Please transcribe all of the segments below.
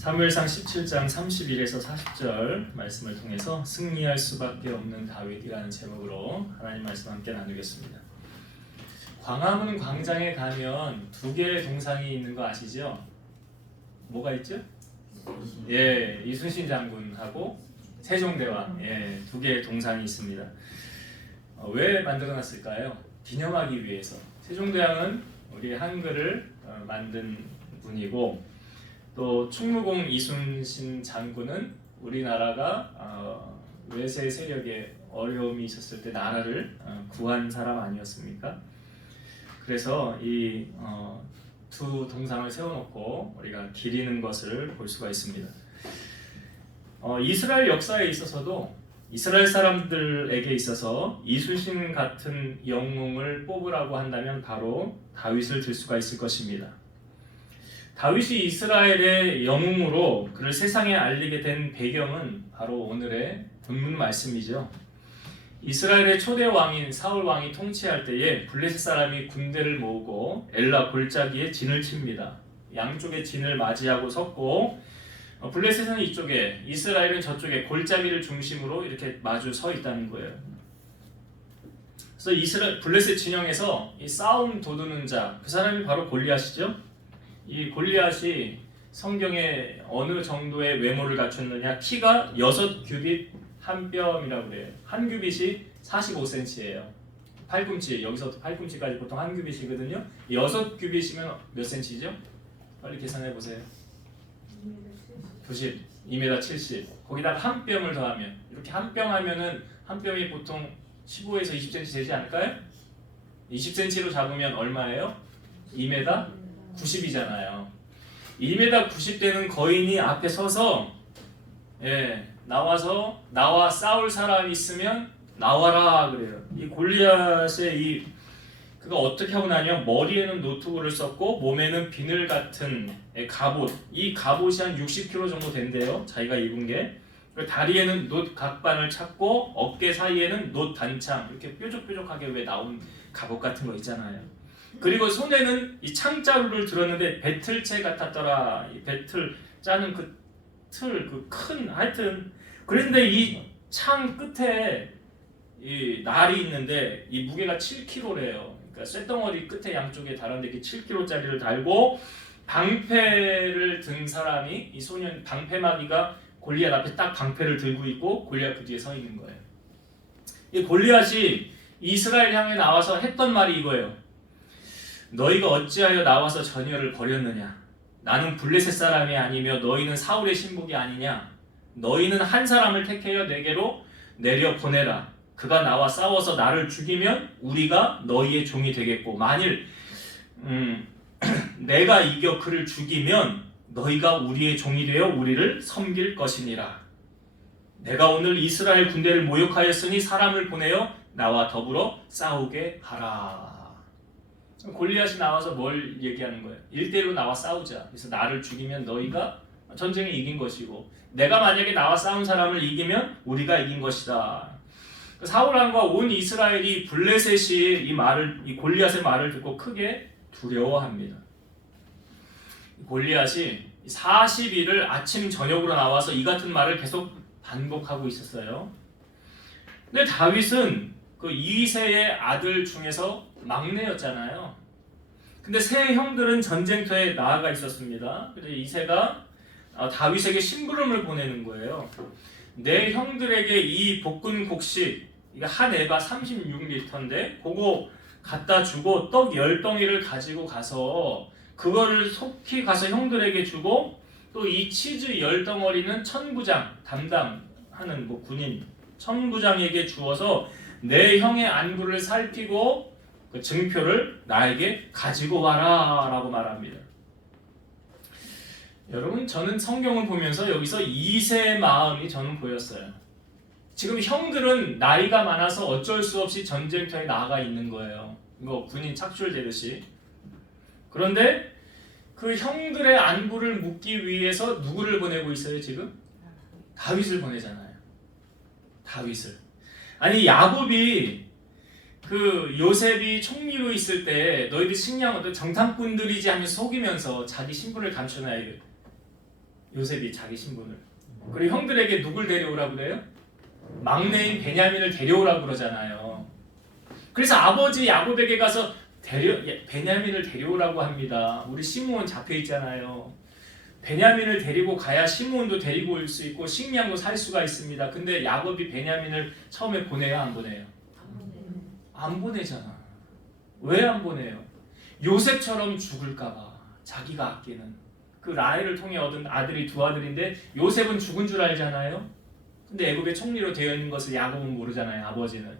사무엘상 17장 31에서 40절 말씀을 통해서 승리할 수밖에 없는 다윗이라는 제목으로 하나님 말씀 함께 나누겠습니다. 광화문 광장에 가면 두 개의 동상이 있는 거 아시죠? 뭐가 있죠? 예, 이순신 장군하고 세종대왕, 두 개의 동상이 있습니다. 왜 만들어놨을까요? 기념하기 위해서. 세종대왕은 우리 한글을 만든 분이고, 또 충무공 이순신 장군은 우리나라가 외세 세력에 어려움이 있었을 때 나라를 구한 사람 아니었습니까? 그래서 이 두 동상을 세워놓고 우리가 기리는 것을 볼 수가 있습니다. 이스라엘 역사에 있어서도 이스라엘 사람들에게 있어서 이순신 같은 영웅을 뽑으라고 한다면 바로 다윗을 들 수가 있을 것입니다. 다윗이 이스라엘의 영웅으로 그를 세상에 알리게 된 배경은 바로 오늘의 본문 말씀이죠. 이스라엘의 초대 왕인 사울 왕이 통치할 때에 블레셋 사람이 군대를 모으고 엘라 골짜기에 진을 칩니다. 양쪽에 진을 맞이하고 섰고, 블레셋은 이쪽에, 이스라엘은 저쪽에 골짜기를 중심으로 이렇게 마주 서 있다는 거예요. 그래서 블레셋 진영에서 이 싸움 도두는 자, 그 사람이 바로 골리앗이죠. 이 골리앗이 성경에 어느 정도의 외모를 갖췄느냐, 키가 6규빗 한 뼘이라고 그래요. 한 규빗이 45cm예요. 팔꿈치, 여기서부터 팔꿈치까지 보통 한 규빗이거든요. 6규빗이면 몇 cm죠? 빨리 계산해 보세요. 90, 2m 70. 거기다가 한 뼘을 더하면, 이렇게 한 뼘 하면은 한 뼘이 보통 15에서 20cm 되지 않을까요? 20cm로 잡으면 얼마예요? 2m 90이잖아요. 2m 90되는 거인이 앞에 서서 나와 싸울 사람이 있으면 나와라 그래요. 이 골리앗의 그가 어떻게 하고 나냐? 머리에는 노트구를 썼고 몸에는 비늘 같은 갑옷. 이 갑옷이 한 60kg 정도 된대요. 자기가 입은 게. 다리에는 놋 각반을 찾고 어깨 사이에는 놋 단창. 이렇게 뾰족뾰족하게 왜 나온 갑옷 같은 거 있잖아요. 그리고 손에는 이 창자루를 들었는데 배틀채 같았더라. 이 배틀 짜는 그 큰 하여튼 그런데 이 창 끝에 이 날이 있는데 이 무게가 7kg래요. 그러니까 쇳덩어리 끝에 양쪽에 달았는데 이렇게 7kg짜리를 달고 방패를 든 사람이 이 소년 방패막이가 골리앗 앞에 딱 방패를 들고 있고 골리앗 그 뒤에 서 있는 거예요. 이 골리앗이 이스라엘 향해 나와서 했던 말이 이거예요. 너희가 어찌하여 나와서 전열을 벌였느냐? 나는 블레셋 사람이 아니며 너희는 사울의 신복이 아니냐? 너희는 한 사람을 택하여 내게로 내려 보내라. 그가 나와 싸워서 나를 죽이면 우리가 너희의 종이 되겠고, 만일 내가 이겨 그를 죽이면 너희가 우리의 종이 되어 우리를 섬길 것이니라. 내가 오늘 이스라엘 군대를 모욕하였으니 사람을 보내어 나와 더불어 싸우게 하라. 골리앗이 나와서 뭘 얘기하는 거예요? 1대1로 나와 싸우자. 그래서 나를 죽이면 너희가 전쟁에 이긴 것이고, 내가 만약에 나와 싸운 사람을 이기면 우리가 이긴 것이다. 사울왕과 온 이스라엘이 블레셋이 이 골리앗의 말을 듣고 크게 두려워합니다. 골리앗이 40일을 아침 저녁으로 나와서 이 같은 말을 계속 반복하고 있었어요. 근데 다윗은 그 2세의 아들 중에서 막내였잖아요. 근데 세 형들은 전쟁터에 나아가 있었습니다. 그래서 이세가 다윗에게 심부름을 보내는 거예요. 내 형들에게 이 볶은 곡식, 이게 한 에바 36리터인데 그거 갖다 주고 떡 10덩이를 가지고 가서 그거를 속히 가서 형들에게 주고, 또 이 치즈 10덩어리는 천부장 담당하는 군인 천부장에게 주어서 내 형의 안부를 살피고 그 증표를 나에게 가지고 와라 라고 말합니다. 여러분, 저는 성경을 보면서 여기서 2세의 마음이 저는 보였어요. 지금 형들은 나이가 많아서 어쩔 수 없이 전쟁터에 나가 있는 거예요. 이거 군인 착출되듯이. 그런데 그 형들의 안부를 묻기 위해서 누구를 보내고 있어요 지금? 다윗을 보내잖아요. 다윗을. 아니, 야곱이 그 요셉이 총리로 있을 때 너희들 식량 어떤 정탐꾼들이지 하면서 속이면서 자기 신분을 감춰놔야 요셉이 자기 신분을. 그리고 형들에게 누굴 데려오라고 그래요? 막내인 베냐민을 데려오라고 그러잖아요. 그래서 아버지 야곱에게 가서 베냐민을 데려오라고 합니다. 우리 시므온 잡혀 있잖아요. 베냐민을 데리고 가야 시므온도 데리고 올 수 있고 식량도 살 수가 있습니다. 근데 야곱이 베냐민을 처음에 보내요, 안 보내요? 안 보내잖아. 왜 안 보내요? 요셉처럼 죽을까봐. 자기가 아끼는 그 라헬을 통해 얻은 아들이 두 아들인데 요셉은 죽은 줄 알잖아요. 근데 애굽의 총리로 되어 있는 것을 야곱은 모르잖아요, 아버지는.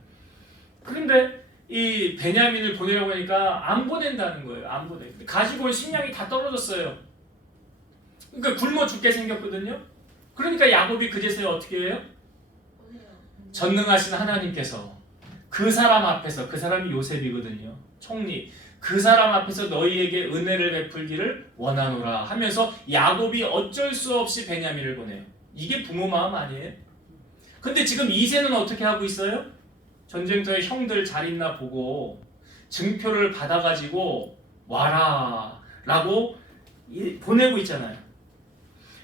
그런데 이 베냐민을 보내려고 하니까 안 보낸다는 거예요. 안 보내. 가지고 온 식량이 다 떨어졌어요. 그러니까 굶어 죽게 생겼거든요. 그러니까 야곱이 그제서야 어떻게 해요? 전능하신 하나님께서 그 사람 앞에서, 그 사람이 요셉이거든요. 총리. 그 사람 앞에서 너희에게 은혜를 베풀기를 원하노라 하면서 야곱이 어쩔 수 없이 베냐민을 보내요. 이게 부모 마음 아니에요? 근데 지금 이새는 어떻게 하고 있어요? 전쟁터에 형들 잘 있나 보고 증표를 받아가지고 와라 라고 보내고 있잖아요.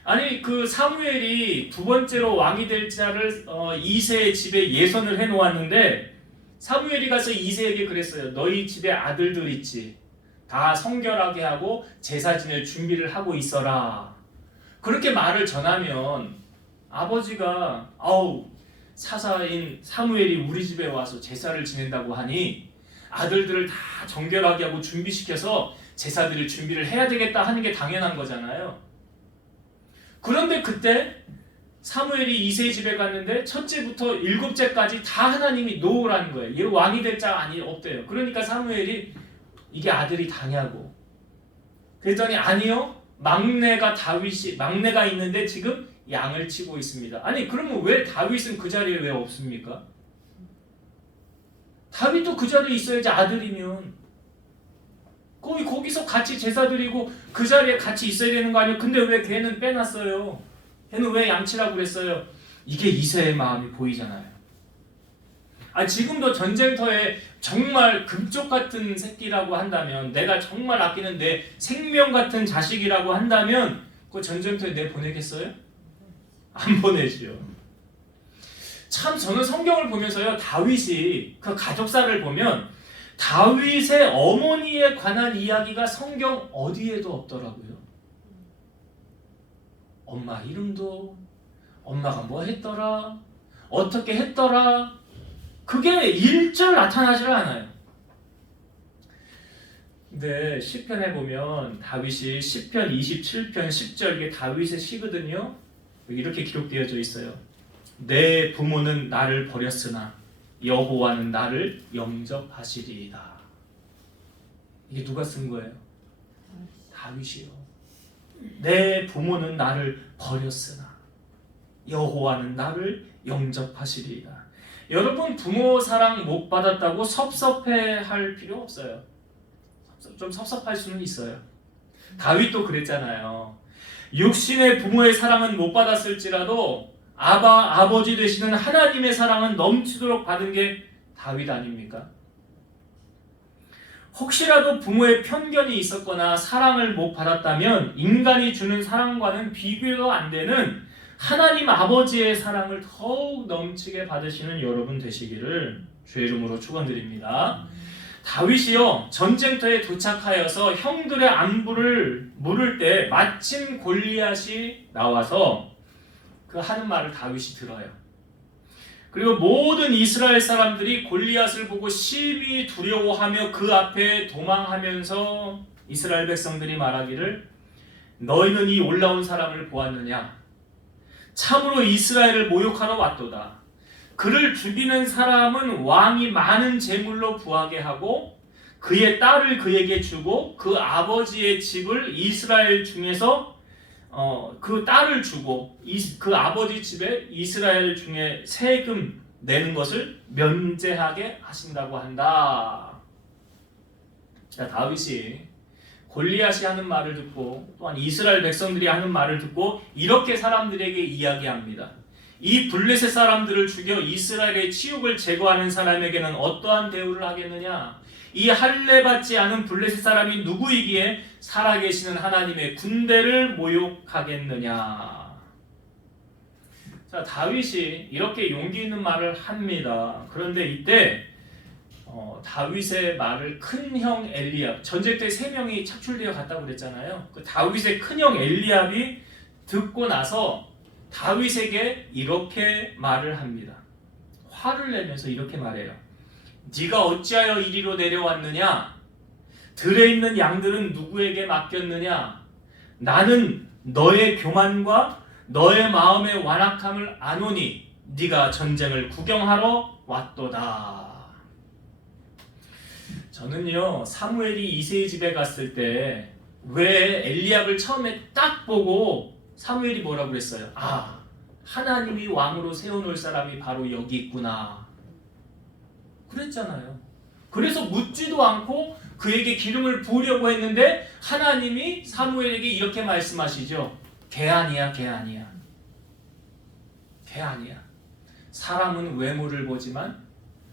아니 그 사무엘이 두 번째로 왕이 될 자를 이새의 집에 예선을 해놓았는데 사무엘이 가서 이새에게 그랬어요. 너희 집에 아들들 있지. 다 성결하게 하고 제사 지낼 준비를 하고 있어라. 그렇게 말을 전하면 아버지가 아우 사사인 사무엘이 우리 집에 와서 제사를 지낸다고 하니 아들들을 다 정결하게 하고 준비시켜서 제사 드릴 준비를 해야 되겠다 하는 게 당연한 거잖아요. 그런데 그때 사무엘이 이새의 집에 갔는데 첫째부터 일곱째까지 다 하나님이 놓으라는 거예요. 얘 왕이 될 자 아니 없대요. 그러니까 사무엘이 이게 아들이 다냐고. 그랬더니 아니요. 막내가 있는데 지금 양을 치고 있습니다. 아니 그러면 왜 다윗은 그 자리에 왜 없습니까? 다윗도 그 자리에 있어야지 아들이면. 거기서 같이 제사 드리고 그 자리에 같이 있어야 되는 거 아니에요? 근데 왜 걔는 빼놨어요? 걔는 왜 양치라고 그랬어요? 이게 이새의 마음이 보이잖아요. 지금도 전쟁터에 정말 금쪽 같은 새끼라고 한다면, 내가 정말 아끼는 내 생명 같은 자식이라고 한다면 그 전쟁터에 내 보내겠어요? 안 보내지요. 참 저는 성경을 보면서요, 다윗이 그 가족사를 보면 다윗의 어머니에 관한 이야기가 성경 어디에도 없더라고요. 엄마 이름도, 엄마가 뭐 했더라, 어떻게 했더라, 그게 일절 나타나질 않아요. 근데 시편에 보면 다윗이 시편 27편 10절, 이게 다윗의 시거든요. 이렇게 기록되어져 있어요. 내 부모는 나를 버렸으나 여호와는 나를 영접하시리이다. 이게 누가 쓴 거예요? 다윗이요. 내 부모는 나를 버렸으나 여호와는 나를 영접하시리이다. 여러분 부모 사랑 못 받았다고 섭섭해할 필요 없어요. 좀 섭섭할 수는 있어요. 다윗도 그랬잖아요. 육신의 부모의 사랑은 못 받았을지라도 아버지 되시는 하나님의 사랑은 넘치도록 받은 게 다윗 아닙니까? 혹시라도 부모의 편견이 있었거나 사랑을 못 받았다면 인간이 주는 사랑과는 비교가 안 되는 하나님 아버지의 사랑을 더욱 넘치게 받으시는 여러분 되시기를 주의 이름으로 축원드립니다. 다윗이요, 전쟁터에 도착하여서 형들의 안부를 물을 때 마침 골리앗이 나와서 그 하는 말을 다윗이 들어요. 그리고 모든 이스라엘 사람들이 골리앗을 보고 심히 두려워하며 그 앞에 도망하면서 이스라엘 백성들이 말하기를 너희는 이 올라온 사람을 보았느냐? 참으로 이스라엘을 모욕하러 왔도다. 그를 죽이는 사람은 왕이 많은 재물로 부하게 하고 그의 딸을 그에게 주고 그 아버지의 집을 이스라엘 중에서 그 딸을 주고 그 아버지 집에 이스라엘 중에 세금 내는 것을 면제하게 하신다고 한다. 자, 다윗이 골리앗이 하는 말을 듣고 또한 이스라엘 백성들이 하는 말을 듣고 이렇게 사람들에게 이야기합니다. 이 블레셋 사람들을 죽여 이스라엘의 치욕을 제거하는 사람에게는 어떠한 대우를 하겠느냐? 이 할례 받지 않은 블레셋 사람이 누구이기에 살아계시는 하나님의 군대를 모욕하겠느냐. 자, 다윗이 이렇게 용기 있는 말을 합니다. 그런데 이때 다윗의 말을 큰형 엘리압, 전쟁 때 3명이 착출되어 갔다고 그랬잖아요. 그 다윗의 큰형 엘리압이 듣고 나서 다윗에게 이렇게 말을 합니다. 화를 내면서 이렇게 말해요. 네가 어찌하여 이리로 내려왔느냐? 들에 있는 양들은 누구에게 맡겼느냐? 나는 너의 교만과 너의 마음의 완악함을 아노니 네가 전쟁을 구경하러 왔도다. 저는요, 사무엘이 이새의 집에 갔을 때 왜 엘리압을 처음에 딱 보고 사무엘이 뭐라고 그랬어요? 아, 하나님이 왕으로 세워놓을 사람이 바로 여기 있구나 그랬잖아요. 그래서 묻지도 않고 그에게 기름을 부으려고 했는데 하나님이 사무엘에게 이렇게 말씀하시죠. 걔 아니야, 걔 아니야. 걔 아니야. 사람은 외모를 보지만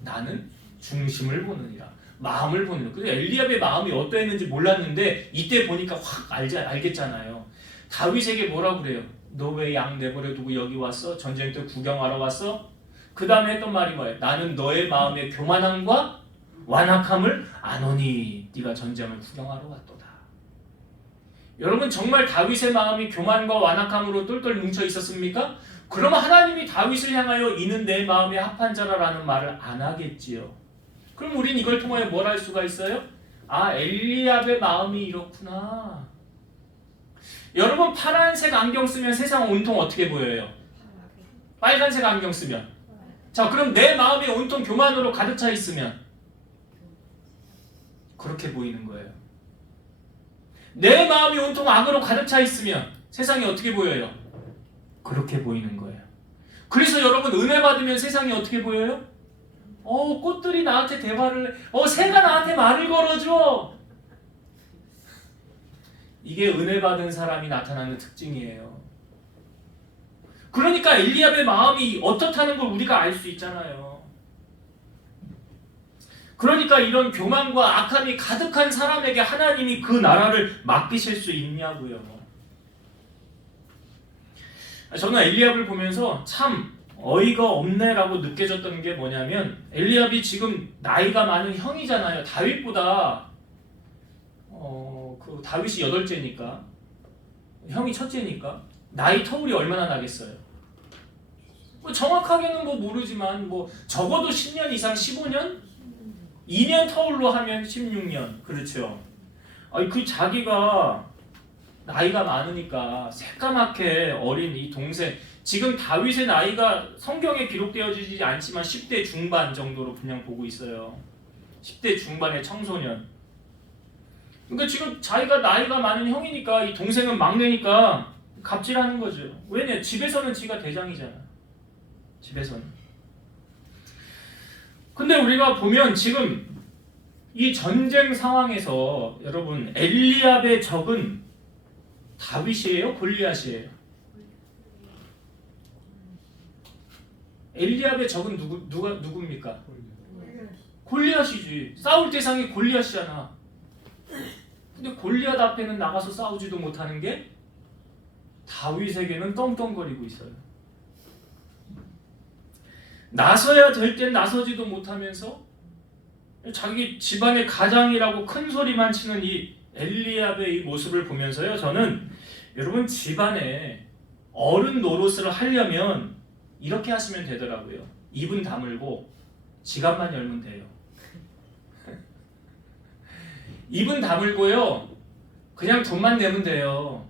나는 중심을 보느니라. 마음을 보느니라. 그래서 엘리압의 마음이 어떠했는지 몰랐는데 이때 보니까 확 알겠잖아요. 다윗에게 뭐라고 그래요? 너 왜 양 내버려 두고 여기 왔어? 전쟁 때 구경하러 왔어? 그 다음에 했던 말이 뭐예요? 나는 너의 마음의 교만함과 완악함을 아노니 네가 전쟁을 구경하러 왔도다. 여러분, 정말 다윗의 마음이 교만과 완악함으로 똘똘 뭉쳐 있었습니까? 그러면 하나님이 다윗을 향하여 이는 내 마음에 합한 자라라는 말을 안 하겠지요. 그럼 우린 이걸 통하여 뭘 할 수가 있어요? 아, 엘리압의 마음이 이렇구나. 여러분, 파란색 안경 쓰면 세상 온통 어떻게 보여요? 빨간색 안경 쓰면. 자, 그럼 내 마음이 온통 교만으로 가득 차 있으면 그렇게 보이는 거예요. 내 마음이 온통 악으로 가득 차 있으면 세상이 어떻게 보여요? 그렇게 보이는 거예요. 그래서 여러분, 은혜 받으면 세상이 어떻게 보여요? 꽃들이 나한테 대화를 새가 나한테 말을 걸어줘. 이게 은혜 받은 사람이 나타나는 특징이에요. 그러니까 엘리압의 마음이 어떻다는 걸 우리가 알 수 있잖아요. 그러니까 이런 교만과 악함이 가득한 사람에게 하나님이 그 나라를 맡기실 수 있냐고요. 저는 엘리압을 보면서 참 어이가 없네라고 느껴졌던 게 뭐냐면, 엘리압이 지금 나이가 많은 형이잖아요. 다윗보다 그 다윗이 8째니까 형이 첫째니까 나이 터울이 얼마나 나겠어요? 뭐 정확하게는 뭐 모르지만 뭐 적어도 10년 이상, 15년? 2년 터울로 하면 16년. 그렇죠. 그 자기가 나이가 많으니까 새까맣게 어린 이 동생, 지금 다윗의 나이가 성경에 기록되어지지 않지만 10대 중반 정도로 그냥 보고 있어요. 10대 중반의 청소년. 그러니까 지금 자기가 나이가 많은 형이니까 이 동생은 막내니까 갑질하는 거죠. 왜냐? 집에서는 지가 대장이잖아. 집에서는. 근데 우리가 보면 지금 이 전쟁 상황에서 여러분, 엘리압의 적은 다윗이에요? 골리앗이에요? 엘리압의 적은 누굽니까? 골리앗이지. 싸울 대상이 골리앗이잖아. 근데 골리앗 앞에는 나가서 싸우지도 못하는 게 다윗에게는 떵떵거리고 있어요. 나서야 될 땐 나서지도 못하면서 자기 집안의 가장이라고 큰 소리만 치는 이 엘리압의 이 모습을 보면서요, 저는 여러분, 집안에 어른 노릇을 하려면 이렇게 하시면 되더라고요. 입은 다물고 지갑만 열면 돼요. 입은 다물고요, 그냥 돈만 내면 돼요.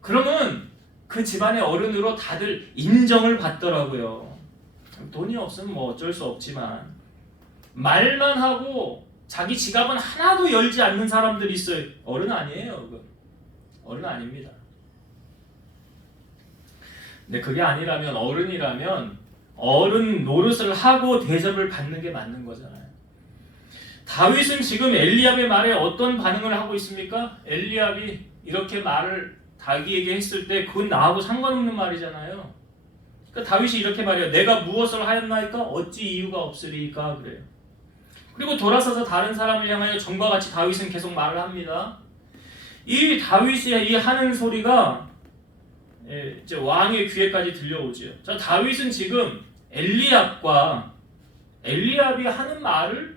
그러면 그 집안의 어른으로 다들 인정을 받더라고요. 돈이 없으면 뭐 어쩔 수 없지만 말만 하고 자기 지갑은 하나도 열지 않는 사람들이 있어요. 어른 아니에요. 어른 아닙니다. 근데 그게 아니라면, 어른이라면 어른 노릇을 하고 대접을 받는 게 맞는 거잖아요. 다윗은 지금 엘리압의 말에 어떤 반응을 하고 있습니까? 엘리압이 이렇게 말을 자기에게 했을 때 그건 나하고 상관없는 말이잖아요. 그러니까 다윗이 이렇게 말해요. 내가 무엇을 하였나이까? 어찌 이유가 없으리까? 그래요. 그리고 돌아서서 다른 사람을 향하여 전과 같이 다윗은 계속 말을 합니다. 이 다윗이 이 하는 소리가 이제 왕의 귀에까지 들려오죠. 자, 다윗은 지금 엘리압이 하는 말을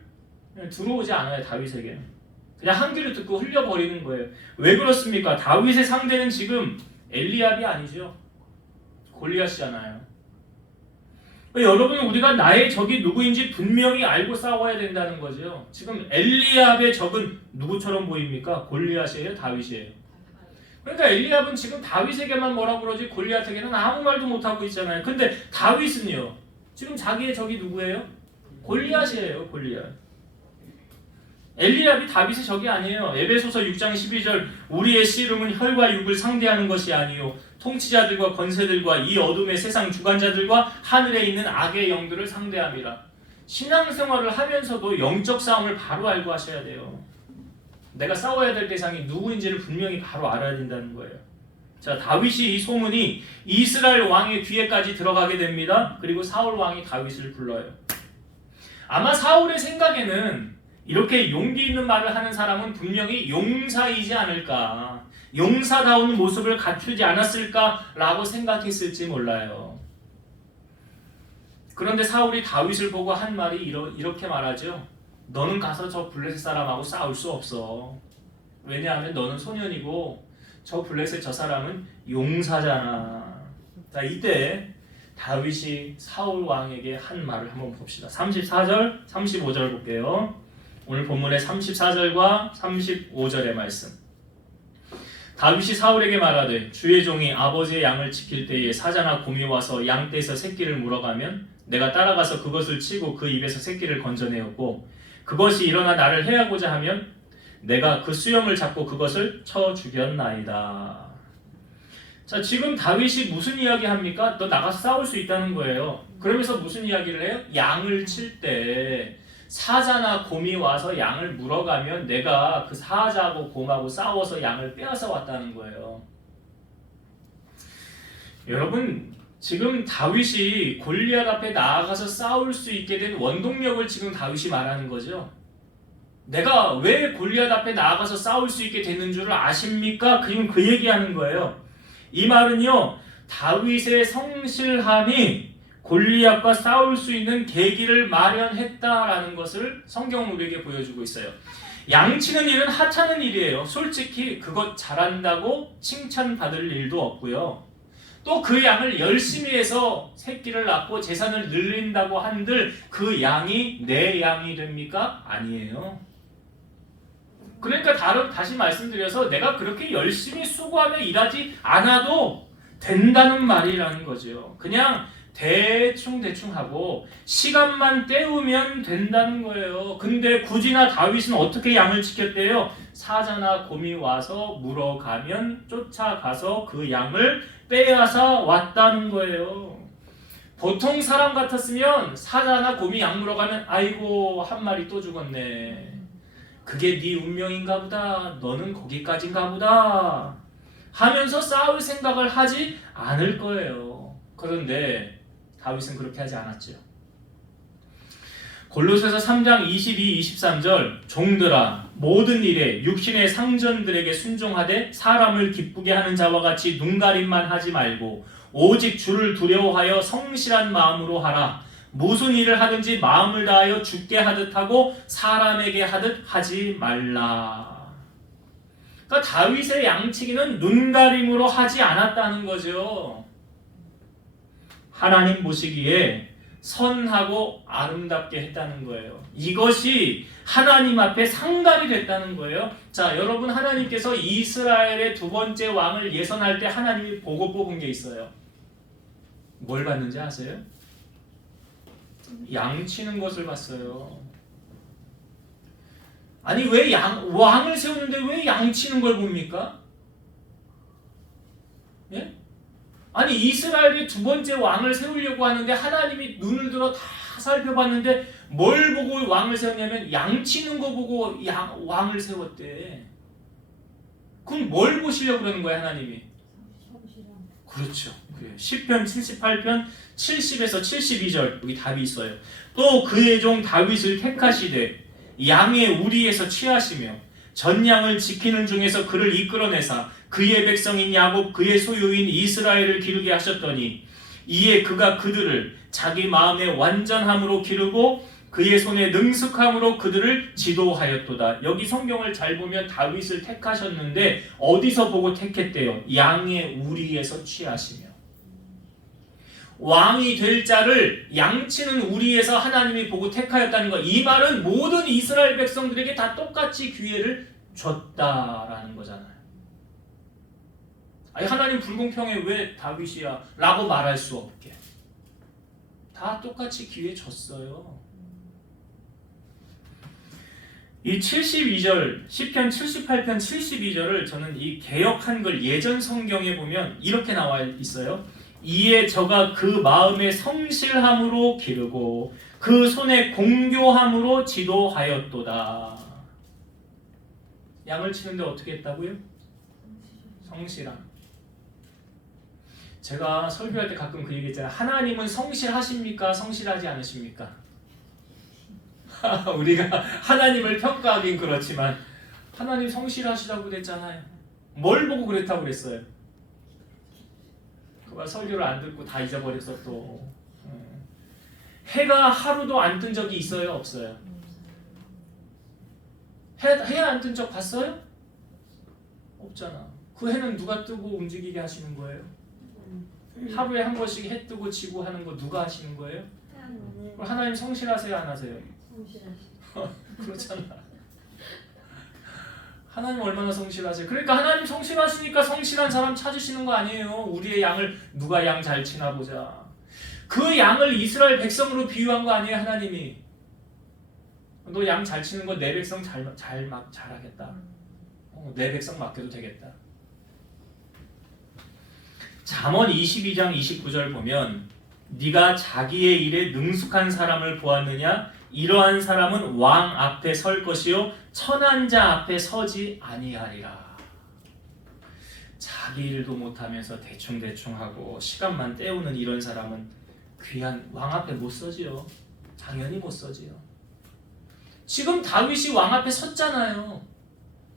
들어오지 않아요. 다윗에게 그냥 한 귀로 듣고 흘려버리는 거예요. 왜 그렇습니까? 다윗의 상대는 지금 엘리압이 아니죠. 골리앗이잖아요. 여러분, 우리가 나의 적이 누구인지 분명히 알고 싸워야 된다는 거죠. 지금 엘리압의 적은 누구처럼 보입니까? 골리앗이에요? 다윗이에요? 그러니까 엘리압은 지금 다윗에게만 뭐라고 그러지 골리앗에게는 아무 말도 못하고 있잖아요. 근데 다윗은요, 지금 자기의 적이 누구예요? 골리앗이에요. 골리앗. 엘리압이 다윗의 적이 아니에요. 에베소서 6장 12절 우리의 씨름은 혈과 육을 상대하는 것이 아니요 통치자들과 권세들과 이 어둠의 세상 주관자들과 하늘에 있는 악의 영들을 상대함이라. 신앙생활을 하면서도 영적 싸움을 바로 알고 하셔야 돼요. 내가 싸워야 될 대상이 누구인지를 분명히 바로 알아야 된다는 거예요. 자, 다윗이 이 소문이 이스라엘 왕의 귀에까지 들어가게 됩니다. 그리고 사울 왕이 다윗을 불러요. 아마 사울의 생각에는 이렇게 용기 있는 말을 하는 사람은 분명히 용사이지 않을까, 용사다운 모습을 갖추지 않았을까라고 생각했을지 몰라요. 그런데 사울이 다윗을 보고 한 말이 이렇게 말하죠. 너는 가서 저 블레셋 사람하고 싸울 수 없어. 왜냐하면 너는 소년이고 저 블레셋 저 사람은 용사잖아. 자, 이때 다윗이 사울 왕에게 한 말을 한번 봅시다. 34절, 35절 볼게요. 오늘 본문의 34절과 35절의 말씀. 다윗이 사울에게 말하되 주의 종이 아버지의 양을 지킬 때에 사자나 곰이 와서 양 떼에서 새끼를 물어가면 내가 따라가서 그것을 치고 그 입에서 새끼를 건져내었고 그것이 일어나 나를 해하고자 하면 내가 그 수염을 잡고 그것을 쳐 죽였나이다. 자, 지금 다윗이 무슨 이야기 합니까? 너 나가서 싸울 수 있다는 거예요. 그러면서 무슨 이야기를 해요? 양을 칠 때 사자나 곰이 와서 양을 물어가면 내가 그 사자하고 곰하고 싸워서 양을 빼앗아 왔다는 거예요. 여러분, 지금 다윗이 골리앗 앞에 나아가서 싸울 수 있게 된 원동력을 지금 다윗이 말하는 거죠. 내가 왜 골리앗 앞에 나아가서 싸울 수 있게 되는 줄을 아십니까? 지금 그 얘기하는 거예요. 이 말은요, 다윗의 성실함이 골리앗과 싸울 수 있는 계기를 마련했다라는 것을 성경은 우리에게 보여주고 있어요. 양치는 일은 하찮은 일이에요. 솔직히 그것 잘한다고 칭찬받을 일도 없고요. 또 그 양을 열심히 해서 새끼를 낳고 재산을 늘린다고 한들 그 양이 내 양이 됩니까? 아니에요. 그러니까 다시 말씀드려서 내가 그렇게 열심히 수고하며 일하지 않아도 된다는 말이라는 거죠. 그냥 대충 하고 시간만 때우면 된다는 거예요. 근데 굳이나 다윗은 어떻게 양을 지켰대요? 사자나 곰이 와서 물어가면 쫓아가서 그 양을 빼앗아 왔다는 거예요. 보통 사람 같았으면 사자나 곰이 양 물어가면 아이고 한 마리 또 죽었네. 그게 네 운명인가 보다. 너는 거기까지인가 보다. 하면서 싸울 생각을 하지 않을 거예요. 그런데 다윗은 그렇게 하지 않았죠. 골로새서 3장 22, 23절 종들아 모든 일에 육신의 상전들에게 순종하되 사람을 기쁘게 하는 자와 같이 눈가림만 하지 말고 오직 주를 두려워하여 성실한 마음으로 하라. 무슨 일을 하든지 마음을 다하여 주께 하듯 하고 사람에게 하듯 하지 말라. 그러니까 다윗의 양치기는 눈가림으로 하지 않았다는 거죠. 하나님 보시기에 선하고 아름답게 했다는 거예요. 이것이 하나님 앞에 상달이 됐다는 거예요. 자, 여러분, 하나님께서 이스라엘의 두 번째 왕을 예선할 때 하나님이 보고 뽑은 게 있어요. 뭘 봤는지 아세요? 양치는 것을 봤어요. 아니 왜 왕을 세우는데 왜 양치는 걸 봅니까? 예? 아니 이스라엘의 두 번째 왕을 세우려고 하는데 하나님이 눈을 들어 다 살펴봤는데 뭘 보고 왕을 세웠냐면 양치는 거 보고 왕을 세웠대. 그럼 뭘 보시려고 그러는 거야 하나님이? 그렇죠. 시편 78편 70에서 72절 여기 답이 있어요. 또 그의 종 다윗을 택하시되 양의 우리에서 취하시며 전 양을 지키는 중에서 그를 이끌어내사 그의 백성인 야곱 그의 소유인 이스라엘을 기르게 하셨더니 이에 그가 그들을 자기 마음의 완전함으로 기르고 그의 손의 능숙함으로 그들을 지도하였도다. 여기 성경을 잘 보면 다윗을 택하셨는데 어디서 보고 택했대요? 양의 우리에서 취하시며. 왕이 될 자를 양치는 우리에서 하나님이 보고 택하였다는 거. 이 말은 모든 이스라엘 백성들에게 다 똑같이 기회를 줬다라는 거잖아요. 아니 하나님 불공평해 왜 다윗이야? 라고 말할 수 없게 다 똑같이 기회 줬어요. 이 72절 시편 78편 72절을 저는 이 개역 한글 예전 성경에 보면 이렇게 나와 있어요. 이에 저가 그 마음의 성실함으로 기르고 그 손의 공교함으로 지도하였도다. 양을 치는데 어떻게 했다고요? 성실함. 제가 설교할 때 가끔 그 얘기 있잖아요. 하나님은 성실하십니까? 성실하지 않으십니까? 우리가 하나님을 평가하긴 그렇지만 하나님 성실하시다고 그랬잖아요. 뭘 보고 그랬다고 그랬어요? 그걸 설교를 안 듣고 다 잊어버렸어 또. 해가 하루도 안 뜬 적이 있어요? 없어요? 해 안 뜬 적 봤어요? 없잖아. 그 해는 누가 뜨고 움직이게 하시는 거예요? 하루에 한 번씩 해 뜨고 지고 하는 거 누가 하시는 거예요? 하나님 성실하세요? 안 하세요? 그렇잖아. 하나님 얼마나 성실하세요? 그러니까 하나님 성실하시니까 성실한 사람 찾으시는 거 아니에요? 우리의 양을 누가 양 잘 치나 보자. 그 양을 이스라엘 백성으로 비유한 거 아니에요? 하나님이. 너 양 잘 치는 거 내 백성 잘하겠다. 내 백성 맡겨도 되겠다. 잠언 22장 29절 보면 네가 자기의 일에 능숙한 사람을 보았느냐? 이러한 사람은 왕 앞에 설 것이요 천한 자 앞에 서지 아니하리라. 자기 일도 못하면서 대충대충 하고 시간만 때우는 이런 사람은 귀한 왕 앞에 못 서지요. 당연히 못 서지요. 지금 다윗이 왕 앞에 섰잖아요.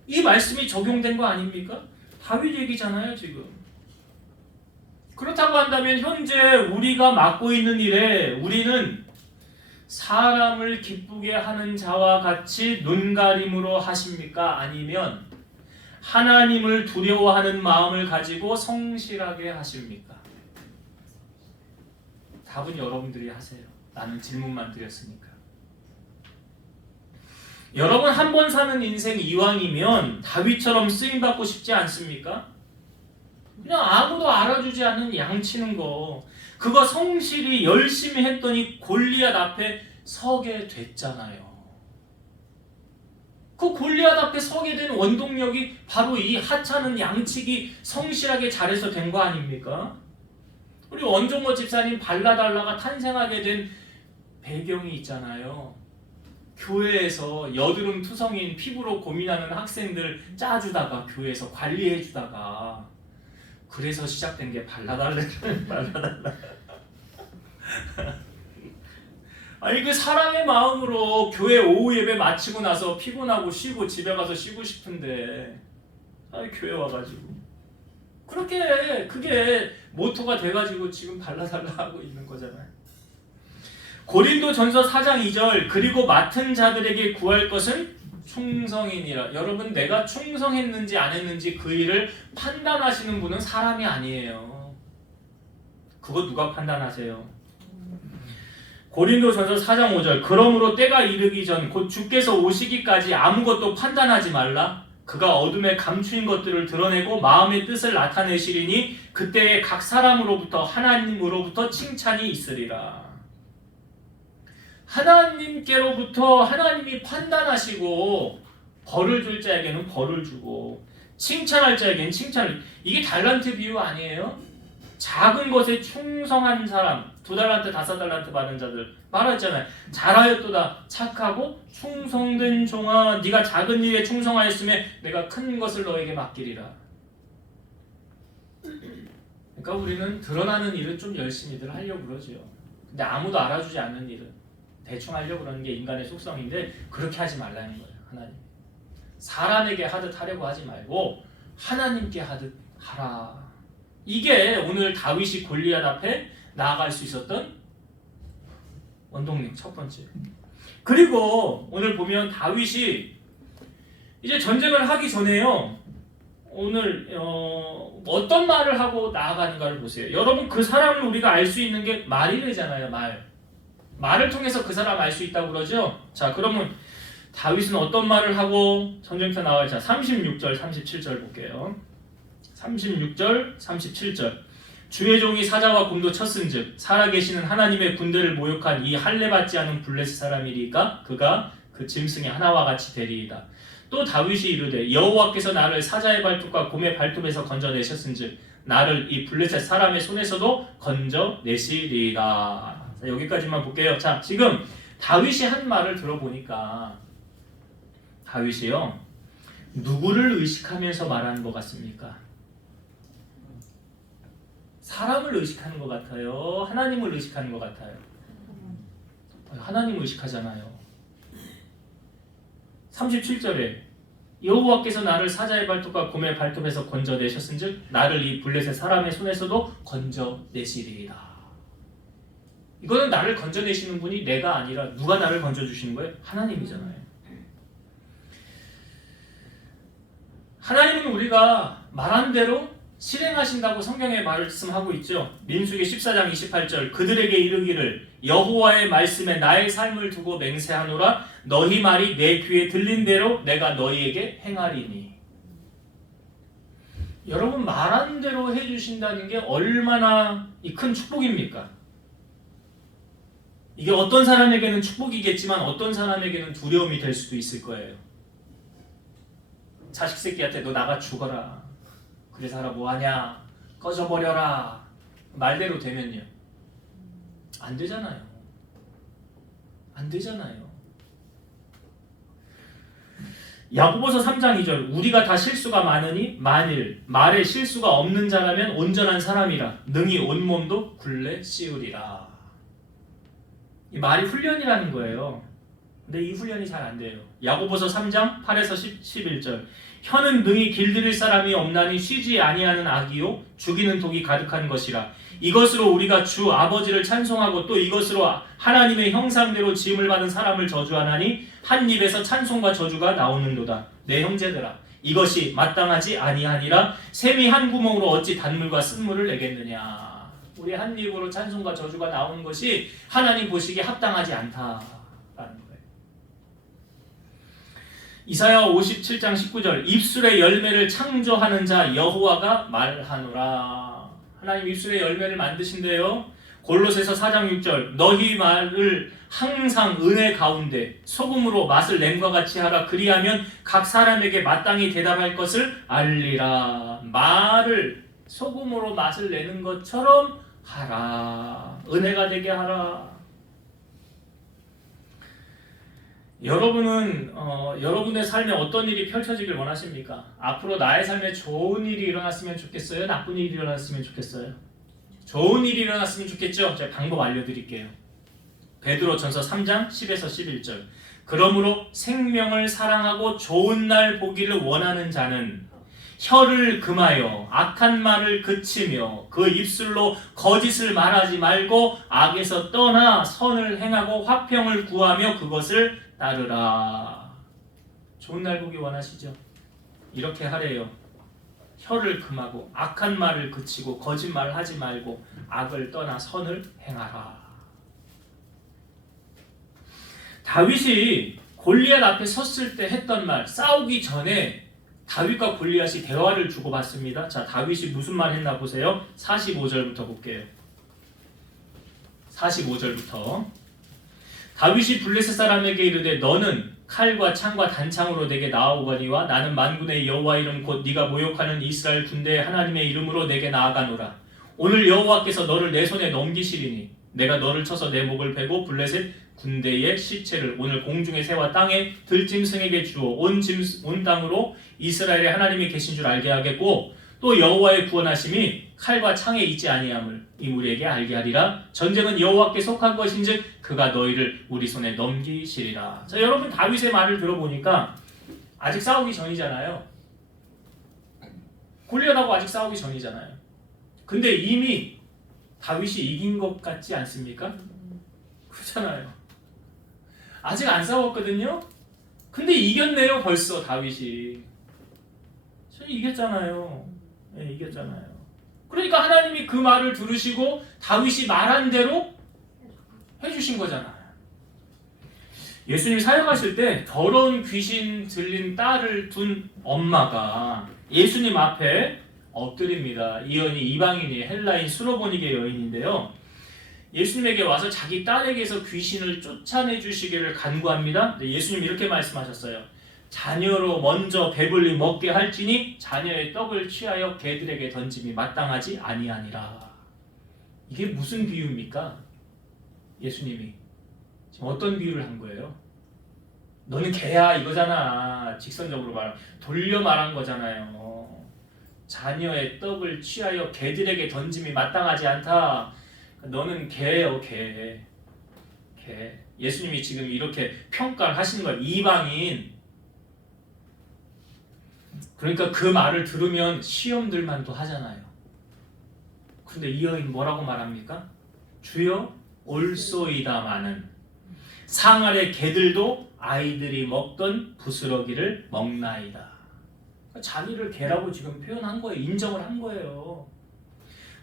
이 말씀이 적용된 거 아닙니까? 다윗 얘기잖아요 지금. 그렇다고 한다면 현재 우리가 맡고 있는 일에 우리는 사람을 기쁘게 하는 자와 같이 눈가림으로 하십니까? 아니면 하나님을 두려워하는 마음을 가지고 성실하게 하십니까? 답은 여러분들이 하세요. 나는 질문만 드렸으니까. 여러분 한 번 사는 인생 이왕이면 다윗처럼 쓰임받고 싶지 않습니까? 그냥 아무도 알아주지 않는 양치는 거 그거 성실히 열심히 했더니 골리앗 앞에 서게 됐잖아요. 그 골리앗 앞에 서게 된 원동력이 바로 이 하찮은 양치기 성실하게 잘해서 된 거 아닙니까? 우리 원종호 집사님 발라달라가 탄생하게 된 배경이 있잖아요. 교회에서 여드름 투성인 피부로 고민하는 학생들 짜주다가 교회에서 관리해주다가 그래서 시작된 게 발라달라는 발라달라. 아니 그 사랑의 마음으로 교회 오후 예배 마치고 나서 피곤하고 쉬고 집에 가서 쉬고 싶은데 교회 와가지고 그렇게 그게 모토가 돼가지고 지금 발라달라 하고 있는 거잖아요. 고린도전서 4장 2절 그리고 맡은 자들에게 구할 것은 충성이니라. 여러분 내가 충성했는지 안 했는지 그 일을 판단하시는 분은 사람이 아니에요. 그거 누가 판단하세요? 고린도전서 4장 5절 그러므로 때가 이르기 전 곧 주께서 오시기까지 아무것도 판단하지 말라. 그가 어둠에 감추인 것들을 드러내고 마음의 뜻을 나타내시리니 그때에 각 사람으로부터 하나님으로부터 칭찬이 있으리라. 하나님께로부터 하나님이 판단하시고 벌을 줄 자에게는 벌을 주고 칭찬할 자에게는 칭찬을. 이게 달란트 비유 아니에요? 작은 것에 충성한 사람 2달란트 5달란트 받은 자들 말했잖아요. 잘하였도다 착하고 충성된 종아 네가 작은 일에 충성하였으면 내가 큰 것을 너에게 맡기리라. 그러니까 우리는 드러나는 일은 좀 열심히들 하려고 그러죠. 근데 아무도 알아주지 않는 일은 대충 하려고 그러는 게 인간의 속성인데 그렇게 하지 말라는 거예요. 하나님. 사람에게 하듯 하려고 하지 말고 하나님께 하듯 하라. 이게 오늘 다윗이 골리앗 앞에 나아갈 수 있었던 원동력 첫 번째. 그리고 오늘 보면 다윗이 이제 전쟁을 하기 전에요. 오늘 어떤 말을 하고 나아가는가를 보세요. 여러분 그 사람을 우리가 알 수 있는 게 말이래잖아요. 말을 통해서 그 사람 알 수 있다고 그러죠. 자 그러면 다윗은 어떤 말을 하고 전쟁터 나와요? 자 36절 37절 볼게요. 36절 37절 주의 종이 사자와 곰도 쳤은즉 살아계시는 하나님의 군대를 모욕한 이 할례받지 않은 블레셋 사람이리까 그가 그 짐승의 하나와 같이 되리이다. 또 다윗이 이르되 여호와께서 나를 사자의 발톱과 곰의 발톱에서 건져내셨은즉 나를 이 블레셋 사람의 손에서도 건져내시리이다. 자, 여기까지만 볼게요. 자 지금 다윗이 한 말을 들어보니까 다윗이요 누구를 의식하면서 말하는 것 같습니까? 사람을 의식하는 것 같아요? 하나님을 의식하는 것 같아요? 하나님을 의식하잖아요. 37절에 여호와께서 나를 사자의 발톱과 곰의 발톱에서 건져내셨은즉 나를 이 블레셋 사람의 손에서도 건져내시리이다. 이거는 나를 건져내시는 분이 내가 아니라 누가 나를 건져주시는 거예요? 하나님이잖아요. 하나님은 우리가 말한 대로 실행하신다고 성경에 말씀하고 있죠. 민수기 14장 28절 그들에게 이르기를 여호와의 말씀에 나의 삶을 두고 맹세하노라 너희 말이 내 귀에 들린 대로 내가 너희에게 행하리니. 여러분 말한 대로 해주신다는 게 얼마나 큰 축복입니까? 이게 어떤 사람에게는 축복이겠지만 어떤 사람에게는 두려움이 될 수도 있을 거예요. 자식 새끼한테 너 나가 죽어라. 그래서 하라 뭐하냐? 꺼져버려라. 말대로 되면요. 안 되잖아요. 안 되잖아요. 야고보서 3장 2절 우리가 다 실수가 많으니 만일 말에 실수가 없는 자라면 온전한 사람이라 능히 온몸도 굴레 씌우리라. 이 말이 훈련이라는 거예요. 근데 이 훈련이 잘 안 돼요. 야고보서 3장 8에서 11절 혀는 능히 길들일 사람이 없나니 쉬지 아니하는 악이요 죽이는 독이 가득한 것이라. 이것으로 우리가 주 아버지를 찬송하고 또 이것으로 하나님의 형상대로 지음을 받은 사람을 저주하나니 한 입에서 찬송과 저주가 나오는도다. 내 형제들아 이것이 마땅하지 아니하니라. 샘이 한 구멍으로 어찌 단물과 쓴물을 내겠느냐. 우리 한 입으로 찬송과 저주가 나오는 것이 하나님 보시기에 합당하지 않다라는 거예요. 이사야 57장 19절 입술의 열매를 창조하는 자 여호와가 말하노라. 하나님 입술의 열매를 만드신대요. 골로새서 4장 6절 너희 말을 항상 은혜 가운데 소금으로 맛을 냄과 같이 하라. 그리하면 각 사람에게 마땅히 대답할 것을 알리라. 말을 소금으로 맛을 내는 것처럼 하라. 은혜가 되게 하라. 여러분은 여러분의 삶에 어떤 일이 펼쳐지길 원하십니까? 앞으로 나의 삶에 좋은 일이 일어났으면 좋겠어요? 나쁜 일이 일어났으면 좋겠어요? 좋은 일이 일어났으면 좋겠죠? 제가 방법 알려드릴게요. 베드로전서 3장 10에서 11절 그러므로 생명을 사랑하고 좋은 날 보기를 원하는 자는 혀를 금하여 악한 말을 그치며 그 입술로 거짓을 말하지 말고 악에서 떠나 선을 행하고 화평을 구하며 그것을 따르라. 좋은 날 보기 원하시죠? 이렇게 하래요. 혀를 금하고 악한 말을 그치고 거짓말 하지 말고 악을 떠나 선을 행하라. 다윗이 골리앗 앞에 섰을 때 했던 말, 싸우기 전에 다윗과 골리앗이 대화를 주고받습니다. 자, 다윗이 무슨 말 했나 보세요. 45절부터 볼게요. 45절부터 다윗이 블레셋 사람에게 이르되 너는 칼과 창과 단창으로 내게 나아오거니와 나는 만군의 여호와 이름 곧 네가 모욕하는 이스라엘 군대의 하나님의 이름으로 내게 나아가노라. 오늘 여호와께서 너를 내 손에 넘기시리니 내가 너를 쳐서 내 목을 베고 블레셋 군대의 시체를 오늘 공중의 새와 땅의 들짐승에게 주어 온 땅으로 이스라엘의 하나님이 계신 줄 알게 하겠고 또 여호와의 구원하심이 칼과 창에 있지 아니함을 이 무리에게 알게 하리라. 전쟁은 여호와께 속한 것인즉 그가 너희를 우리 손에 넘기시리라. 자, 여러분 다윗의 말을 들어보니까 아직 싸우기 전이잖아요. 골리앗하고 아직 싸우기 전이잖아요. 근데 이미 다윗이 이긴 것 같지 않습니까? 그렇잖아요. 아직 안 싸웠거든요. 근데 이겼네요, 벌써 다윗이. 이겼잖아요. 네, 이겼잖아요. 그러니까 하나님이 그 말을 들으시고 다윗이 말한 대로 해주신 거잖아요. 예수님 사역하실 때 더러운 귀신 들린 딸을 둔 엄마가 예수님 앞에 엎드립니다. 이 여인이 이방인이 헬라인 수로보니게 여인인데요. 예수님에게 와서 자기 딸에게서 귀신을 쫓아내 주시기를 간구합니다. 예수님 이렇게 말씀하셨어요. 자녀로 먼저 배불리 먹게 할지니 자녀의 떡을 취하여 개들에게 던짐이 마땅하지 아니하니라. 이게 무슨 비유입니까? 예수님이 지금 어떤 비유를 한 거예요? 너는 개야 이거잖아. 직선적으로 돌려 말한 거잖아요. 자녀의 떡을 취하여 개들에게 던짐이 마땅하지 않다. 너는 개예요, 개. 예수님이 지금 이렇게 평가를 하시는 거예요. 이방인. 그러니까 그 말을 들으면 시험들만도 하잖아요. 근데 이 여인 뭐라고 말합니까? 주여 올소이다마는 상 아래 개들도 아이들이 먹던 부스러기를 먹나이다. 그러니까 자기를 개라고 지금 표현한 거예요. 인정을 한 거예요.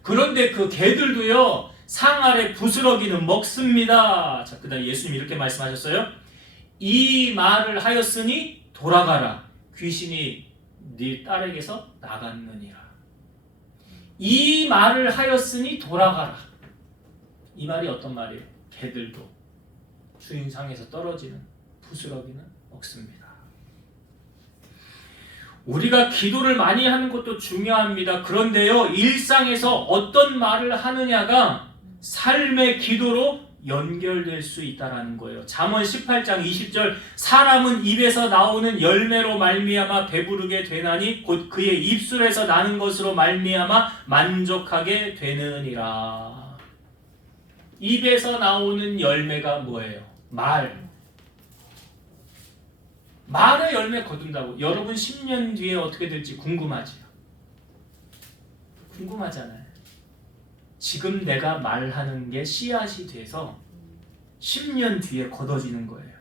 그런데 그 개들도요, 상 아래 부스러기는 먹습니다. 자, 그 다음 예수님이 이렇게 말씀하셨어요. 이 말을 하였으니 돌아가라. 귀신이 네 딸에게서 나갔느니라. 이 말을 하였으니 돌아가라. 이 말이 어떤 말이에요? 개들도 주인상에서 떨어지는 부스러기는 먹습니다. 우리가 기도를 많이 하는 것도 중요합니다. 그런데요, 일상에서 어떤 말을 하느냐가 삶의 기도로 연결될 수 있다는 거예요. 잠언 18장 20절 사람은 입에서 나오는 열매로 말미암아 배부르게 되나니 곧 그의 입술에서 나는 것으로 말미암아 만족하게 되느니라. 입에서 나오는 열매가 뭐예요? 말의 열매 거둔다고. 여러분 10년 뒤에 어떻게 될지 궁금하지요? 궁금하잖아요. 지금 내가 말하는 게 씨앗이 돼서 10년 뒤에 걷어지는 거예요.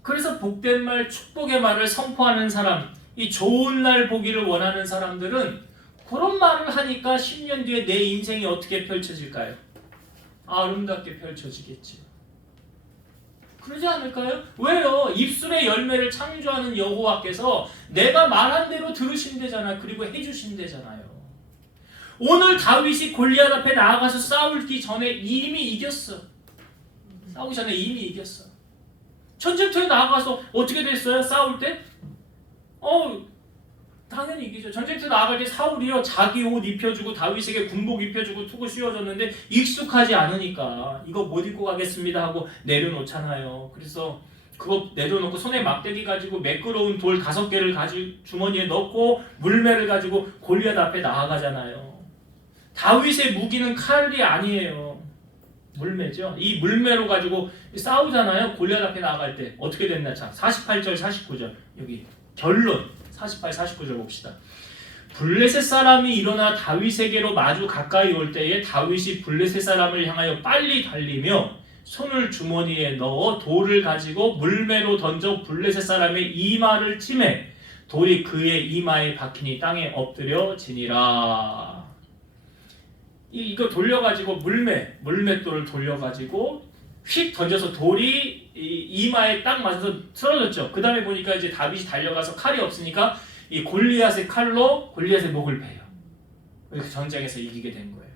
그래서 복된 말, 축복의 말을 선포하는 사람, 이 좋은 날 보기를 원하는 사람들은 그런 말을 하니까 10년 뒤에 내 인생이 어떻게 펼쳐질까요? 아름답게 펼쳐지겠지요. 그러지 않을까요? 왜요? 입술의 열매를 창조하는 여호와께서 내가 말한 대로 들으신대잖아요. 그리고 해주신대잖아요. 오늘 다윗이 골리앗 앞에 나아가서 싸우기 전에 이미 이겼어. 싸우기 전에 이미 이겼어. 전쟁터에 나아가서 어떻게 됐어요? 싸울 때? 당연히 이기죠. 전쟁터에 나아갈 때 사울이요, 자기 옷 입혀주고 다윗에게 군복 입혀주고 투구 씌워줬는데 익숙하지 않으니까 이거 못 입고 가겠습니다 하고 내려놓잖아요. 그래서 그거 내려놓고 손에 막대기 가지고 매끄러운 돌 5개를 가지고 주머니에 넣고 물매를 가지고 골리앗 앞에 나아가잖아요. 다윗의 무기는 칼이 아니에요. 물매죠. 이 물매로 가지고 싸우잖아요. 골리앗 앞에 나아갈 때 어떻게 됐나? 자, 48절 49절 여기 결론 48, 49절 봅시다. 블레셋 사람이 일어나 다윗에게로 마주 가까이 올 때에 다윗이 블레셋 사람을 향하여 빨리 달리며 손을 주머니에 넣어 돌을 가지고 물매로 던져 블레셋 사람의 이마를 치매 돌이 그의 이마에 박히니 땅에 엎드려지니라. 이거 돌려가지고 물맷돌을 돌려가지고 휙 던져서 돌이 이마에 딱 맞아서 쓰러졌죠. 그 다음에 보니까 이제 다윗이 달려가서 칼이 없으니까 이 골리앗의 칼로 골리앗의 목을 베요. 그래서 전쟁에서 이기게 된 거예요.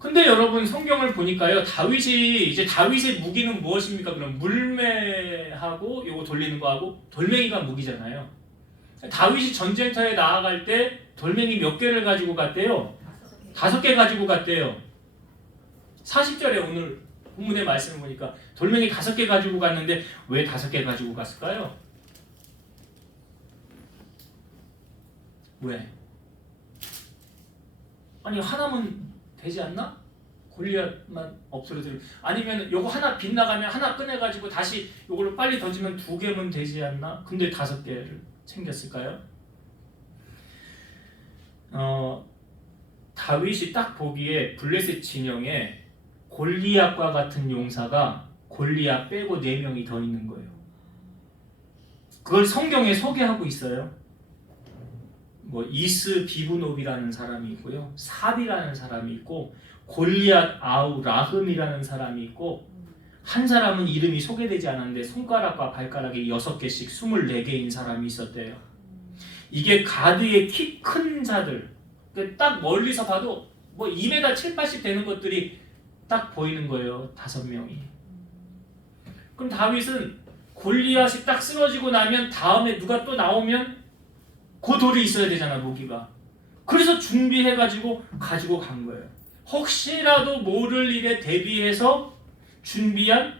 근데 여러분 성경을 보니까요, 다윗의 무기는 무엇입니까? 그럼 물매하고 요거 돌리는 거하고 돌멩이가 무기잖아요. 다윗이 전쟁터에 나아갈 때 돌멩이 몇 개를 가지고 갔대요? 5개 가지고 갔대요. 40절에 오늘 본문의 말씀을 보니까 돌멩이 5개 가지고 갔는데 왜 5개 가지고 갔을까요? 왜? 아니 하나면 되지 않나? 골리앗만 없어뜨리고, 아니면 요거 하나 빗나가면 하나 꺼내가지고 다시 요걸로 빨리 던지면 2개면 되지 않나? 근데 5개를 챙겼을까요? 다윗이 딱 보기에 블레셋 진영에 골리앗과 같은 용사가 골리앗 빼고 4명이 더 있는 거예요. 그걸 성경에 소개하고 있어요. 뭐 이스 비브노비라는 사람이 있고요, 삽이라는 사람이 있고, 골리앗 아우 라흠이라는 사람이 있고, 한 사람은 이름이 소개되지 않았는데 손가락과 발가락이 6개씩 24개인 사람이 있었대요. 이게 가드의 키 큰 자들, 딱 멀리서 봐도 뭐 2m 7, 80 되는 것들이 딱 보이는 거예요. 5명이. 그럼 다윗은 골리앗이 딱 쓰러지고 나면 다음에 누가 또 나오면 그 돌이 있어야 되잖아, 무기가. 그래서 준비해가지고 가지고 간 거예요. 혹시라도 모를 일에 대비해서 준비한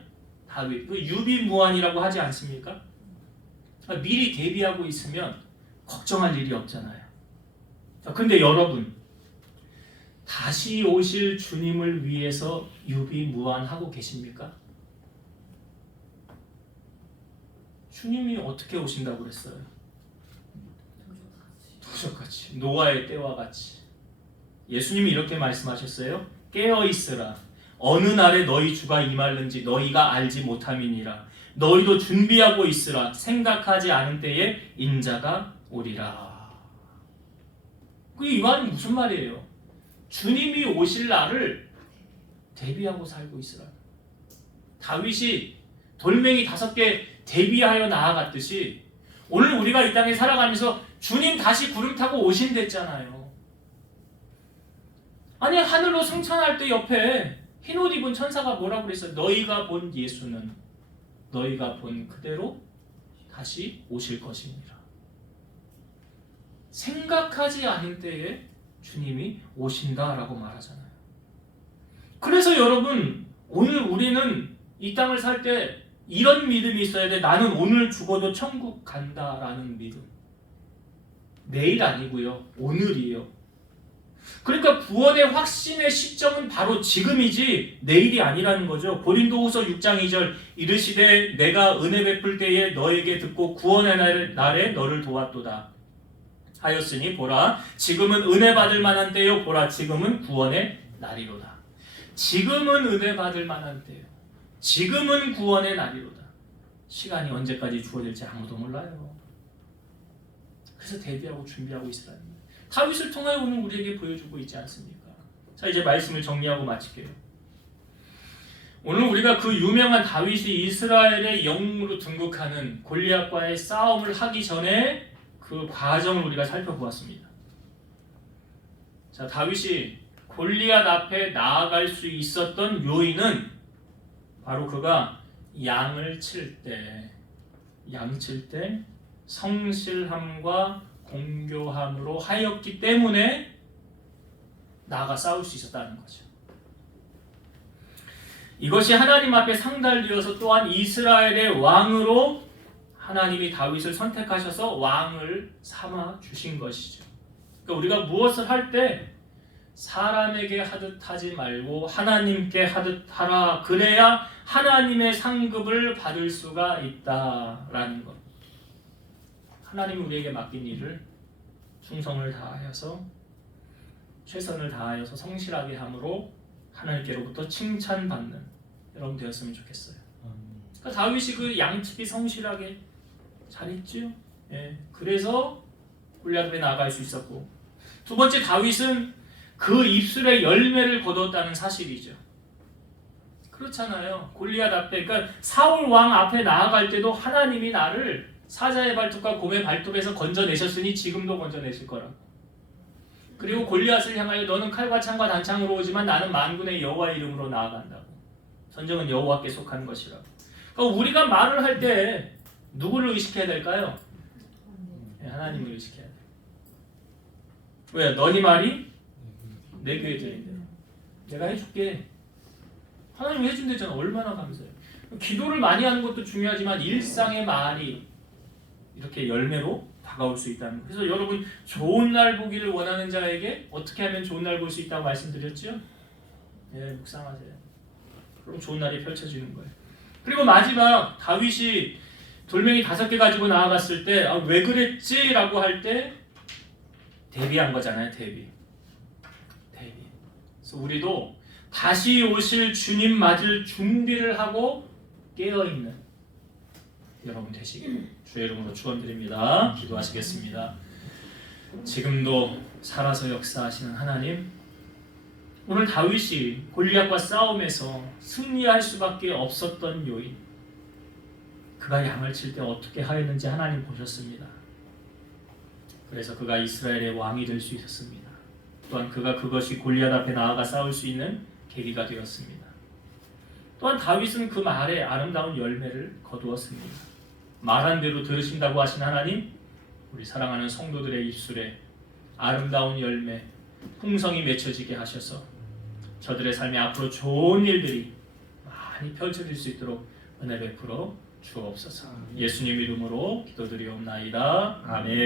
다윗. 그 유비무환이라고 하지 않습니까? 미리 대비하고 있으면 걱정할 일이 없잖아요. 근데 여러분, 다시 오실 주님을 위해서 유비무환하고 계십니까? 주님이 어떻게 오신다고 그랬어요? 도적같이, 노아의 때와 같이. 예수님이 이렇게 말씀하셨어요. 깨어있으라. 어느 날에 너희 주가 임할는지 너희가 알지 못함이니라. 너희도 준비하고 있으라. 생각하지 않은 때에 인자가 오리라. 이 말은 무슨 말이에요? 주님이 오실 날을 대비하고 살고 있으라. 다윗이 돌멩이 5개 대비하여 나아갔듯이 오늘 우리가 이 땅에 살아가면서 주님 다시 구름 타고 오신댔잖아요. 아니, 하늘로 승천할 때 옆에 흰옷 입은 천사가 뭐라고 그랬어요? 너희가 본 예수는 너희가 본 그대로 다시 오실 것입니다. 생각하지 않은 때에 주님이 오신다라고 말하잖아요. 그래서 여러분, 오늘 우리는 이 땅을 살 때 이런 믿음이 있어야 돼. 나는 오늘 죽어도 천국 간다라는 믿음. 내일 아니고요, 오늘이에요. 그러니까 구원의 확신의 시점은 바로 지금이지 내일이 아니라는 거죠. 고린도후서 6장 2절, 이르시되 내가 은혜 베풀 때에 너에게 듣고 구원의 날에 너를 도왔도다 하였으니 보라, 지금은 은혜 받을 만한 때요, 보라, 지금은 구원의 날이로다. 지금은 은혜 받을 만한 때요, 지금은 구원의 날이로다. 시간이 언제까지 주어질지 아무도 몰라요. 그래서 대비하고 준비하고 있으라는 거예요. 다윗을 통하여 오늘 우리에게 보여주고 있지 않습니까? 자, 이제 말씀을 정리하고 마칠게요. 오늘 우리가 그 유명한 다윗이 이스라엘의 영웅으로 등극하는 골리앗과의 싸움을 하기 전에 그 과정을 우리가 살펴보았습니다. 자, 다윗이 골리앗 앞에 나아갈 수 있었던 요인은 바로 그가 양을 칠 때 성실함과 공교함으로 하였기 때문에 나아가 싸울 수 있었다는 거죠. 이것이 하나님 앞에 상달되어서 또한 이스라엘의 왕으로 하나님이 다윗을 선택하셔서 왕을 삼아 주신 것이죠. 그러니까 우리가 무엇을 할 때 사람에게 하듯 하지 말고 하나님께 하듯 하라. 그래야 하나님의 상급을 받을 수가 있다라는 것. 하나님이 우리에게 맡긴 일을 충성을 다하여서 최선을 다하여서 성실하게 함으로 하나님께로부터 칭찬받는 여러분 되었으면 좋겠어요. 그러니까 다윗이 그 양치기 성실하게 잘했죠. 예, 그래서 골리앗 앞에 나아갈 수 있었고, 두 번째, 다윗은 그 입술에 열매를 거두었다는 사실이죠. 그렇잖아요. 골리앗 앞에, 그러니까 사울 왕 앞에 나아갈 때도 하나님이 나를 사자의 발톱과 곰의 발톱에서 건져내셨으니 지금도 건져내실 거라고. 그리고 골리앗을 향하여 너는 칼과 창과 단창으로 오지만 나는 만군의 여호와의 이름으로 나아간다고. 전쟁은 여호와께 속한 것이라고. 그러니까 우리가 말을 할 때 누구를 의식해야 될까요? 네, 하나님을 의식해야 돼. 왜? 너희 말이 내 귀에 들린대. 내가 해줄게. 하나님이 해준대잖아. 얼마나 감사해요. 기도를 많이 하는 것도 중요하지만 일상의 말이 이렇게 열매로 다가올 수 있다는 거. 그래서 여러분, 좋은 날 보기를 원하는 자에게 어떻게 하면 좋은 날 볼 수 있다고 말씀드렸죠? 예, 묵상하세요. 그럼 좋은 날이 펼쳐지는 거예요. 그리고 마지막 다윗이 돌멩이 5개 가지고 나아갔을 때 왜 그랬지? 라고 할 때 대비한 거잖아요. 대비. 그래서 우리도 다시 오실 주님 맞을 준비를 하고 깨어있는 여러분 되시길 주의 이름으로 축원드립니다. 기도하시겠습니다. 지금도 살아서 역사하시는 하나님, 오늘 다윗이 골리앗과 싸움에서 승리할 수밖에 없었던 요인, 그가 양을 칠 때 어떻게 하였는지 하나님 보셨습니다. 그래서 그가 이스라엘의 왕이 될 수 있었습니다. 또한 그가 그것이 골리앗 앞에 나아가 싸울 수 있는 계기가 되었습니다. 또한 다윗은 그 말에 아름다운 열매를 거두었습니다. 말한 대로 들으신다고 하신 하나님, 우리 사랑하는 성도들의 입술에 아름다운 열매, 풍성이 맺혀지게 하셔서 저들의 삶에 앞으로 좋은 일들이 많이 펼쳐질 수 있도록 은혜 베풀어 주옵소서. 예수님 이름으로 기도드리옵나이다. 아멘.